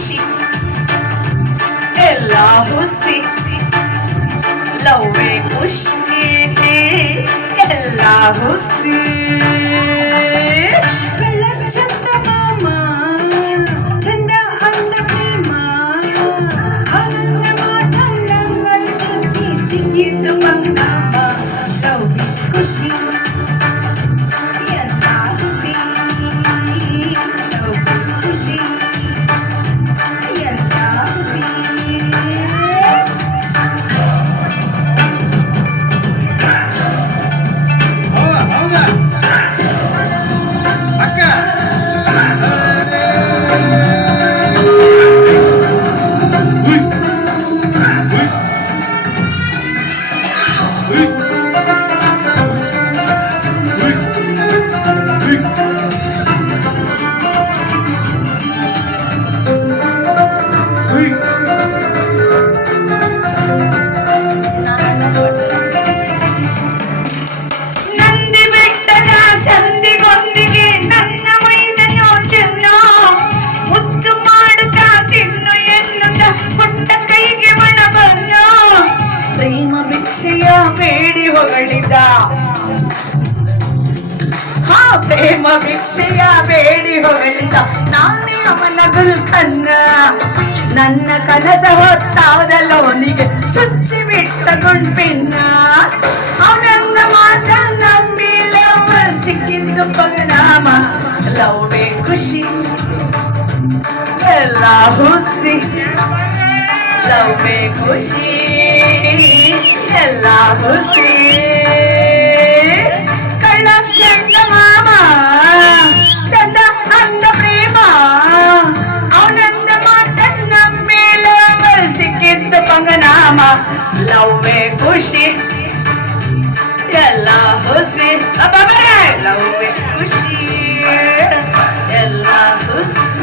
ಖುಷಿ ಎಲ್ಲ ಹುಸಿ ಲವ್ವೇ ಖುಷಿ ಎಲ್ಲ ಹುಸಿ ಚಂದ ಮಾಮ ಚಂದ ಅಂದ ಪ್ರೇಮ ಆನಂದ ಮಾತಲ್ಲ ಸಿಕ್ಕಿದ್ದು ಬಂಗಾಮ ಲವ್ವೇ ಖುಷಿ ಎಲ್ಲ ಹುಸಿ ಲವ್ವೇ ಖುಷಿ ಎಲ್ಲ ಹುಸಿ ಬೇಡಿ ಹೊಗಳಿದ ಪ್ರೇಮ ಭಿಕ್ಷೆಯ ಬೇಡಿ ಹೊಗಳಿದ ನಾನೇ ಅವನ ಗುಲ್ಕನ್ನ ನನ್ನ ಕನಸ ಹೊತ್ತಾವದಲ್ಲವನಿಗೆ ಚುಚ್ಚಿ ಬಿಟ್ಟ ಗುಂಪಿನ್ನ ಅವನಂದ ಮಾತ ನಂಬಿಲ್ಲ ಸಿಕ್ಕಿದ ಪರಿಣಾಮ ಲವ್ವೇ ಖುಷಿ ಎಲ್ಲ ಹುಸಿ ಲವ್ವೇ ಖುಷಿ ಎಲ್ಲ ಹುಸಿ ಕಳ್ಳ ಚಂದ ಮಾಮ ಚಂದ ಅಂದ ಪ್ರೇಮ ಅವನಂದ ಮಾತನ್ನ ಮೇಲೆ ಸಿಕ್ಕಿದ್ದ ಪಂಗನಾಮ ಲವ್ವೇ ಖುಷಿ ಎಲ್ಲ ಹುಸಿ ಲವ್ವೇ ಖುಷಿ ಎಲ್ಲ ಹುಸಿ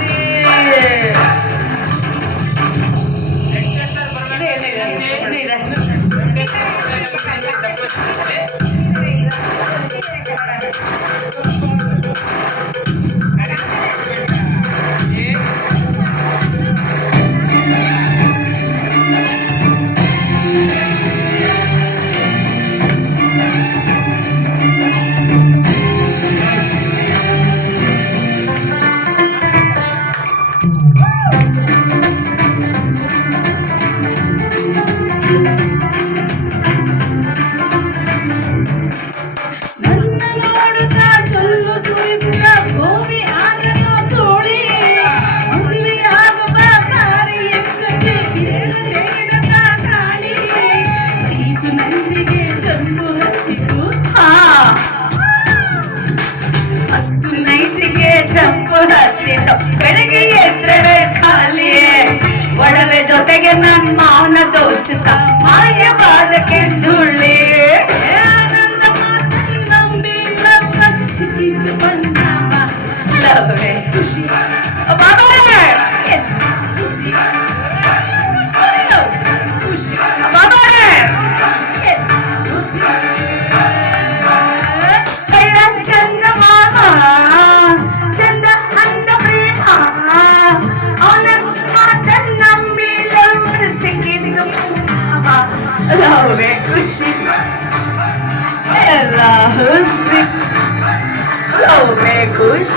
ಅಷ್ಟು ನೈಟಿಗೆ ಚಂಪು ಹತ್ತಿದ್ದು ಬೆಳಗ್ಗೆ ಎದ್ರವೇ ಖಾಲಿ ಒಡವೆ ಜೊತೆಗೆ ನನ್ನ ಮೌನ ದೋಚುತ್ತ ಮಾಯವಾದಕ್ಕೆ ಧೂಳಿ ಆನಂದ ಮಾತನ್ನು ನಂಬಿ ಸಿಕ್ಕಿದ್ದು ಬಂದಾಮ ಲವ್ವೇ ಖುಷಿ ಬಾಬಾರೇ ಖುಷಿ ಖುಷಿ ಬಾಬಾರೇ ಖುಷಿ ಚಂದ ಮಾಮ ಚಂದ ಅಂದ ಪ್ರೇಮ ಅವನ ಮಾತನ್ನ ನಂಬಿಲ್ಲ ಸಿಕ್ಕಿದ್ದು ಲವ್ವೇ ಖುಷಿ ಎಲ್ಲ ಹುಸಿ ಲವ್ವೇ ಖುಷಿ